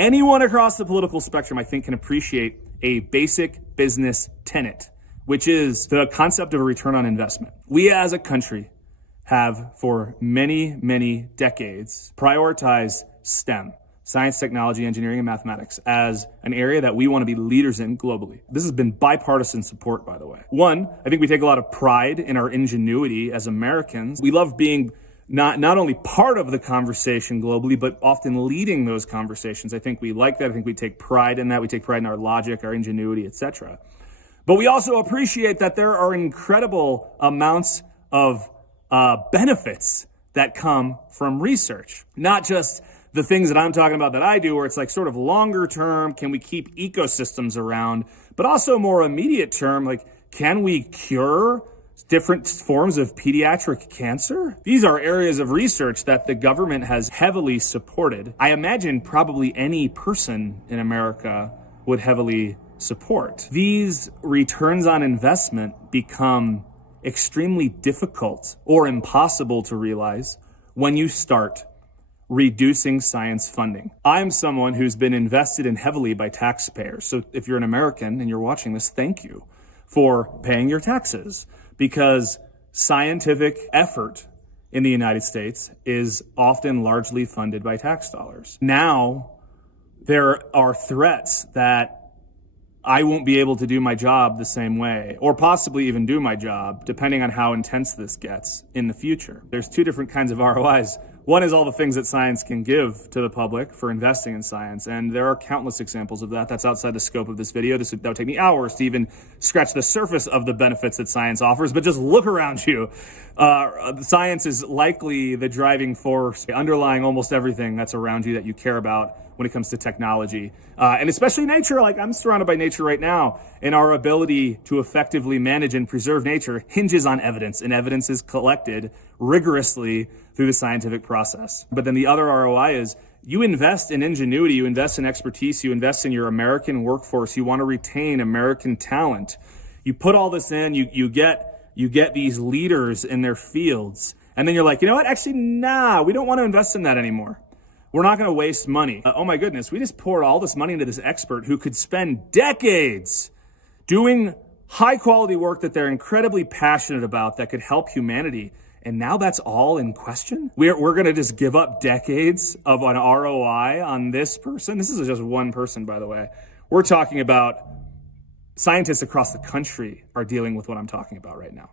Anyone across the political spectrum, I think, can appreciate a basic business tenet, which is the concept of a return on investment. We as a country have for many, many decades prioritized STEM, science, technology, engineering, and mathematics, as an area that we want to be leaders in globally. This has been bipartisan support, by the way. One, I think we take a lot of pride in our ingenuity as Americans. We love being not only part of the conversation globally, but often leading those conversations. I think we like that. I think we take pride in that. We take pride in our logic, our ingenuity, etc. But we also appreciate that there are incredible amounts of benefits that come from research, not just the things that I'm talking about that I do, where it's like sort of longer term, can we keep ecosystems around, but also more immediate term, like can we cure different forms of pediatric cancer? These are areas of research that the government has heavily supported. I imagine probably any person in America would heavily support. These returns on investment become extremely difficult or impossible to realize when you start reducing science funding. I'm someone who's been invested in heavily by taxpayers. So if you're an American and you're watching this, thank you for paying your taxes, because scientific effort in the United States is often largely funded by tax dollars. Now, there are threats that I won't be able to do my job the same way, or possibly even do my job, depending on how intense this gets in the future. There's two different kinds of ROIs. One is all the things that science can give to the public for investing in science, and there are countless examples of that. That's outside the scope of this video. That would take me hours to even scratch the surface of the benefits that science offers, but just look around you. Science is likely the driving force underlying almost everything that's around you that you care about when it comes to technology. And especially nature, like I'm surrounded by nature right now, and our ability to effectively manage and preserve nature hinges on evidence, and evidence is collected rigorously through the scientific process. But then the other ROI is you invest in ingenuity, you invest in expertise, you invest in your American workforce, you want to retain American talent. You put all this in, you get these leaders in their fields, and then you're like, you know what, actually, nah, we don't want to invest in that anymore. We're not going to waste money. Oh my goodness, we just poured all this money into this expert who could spend decades doing high quality work that they're incredibly passionate about that could help humanity. And now that's all in question? We're going to just give up decades of an ROI on this person? This is just one person, by the way. We're talking about scientists across the country are dealing with what I'm talking about right now.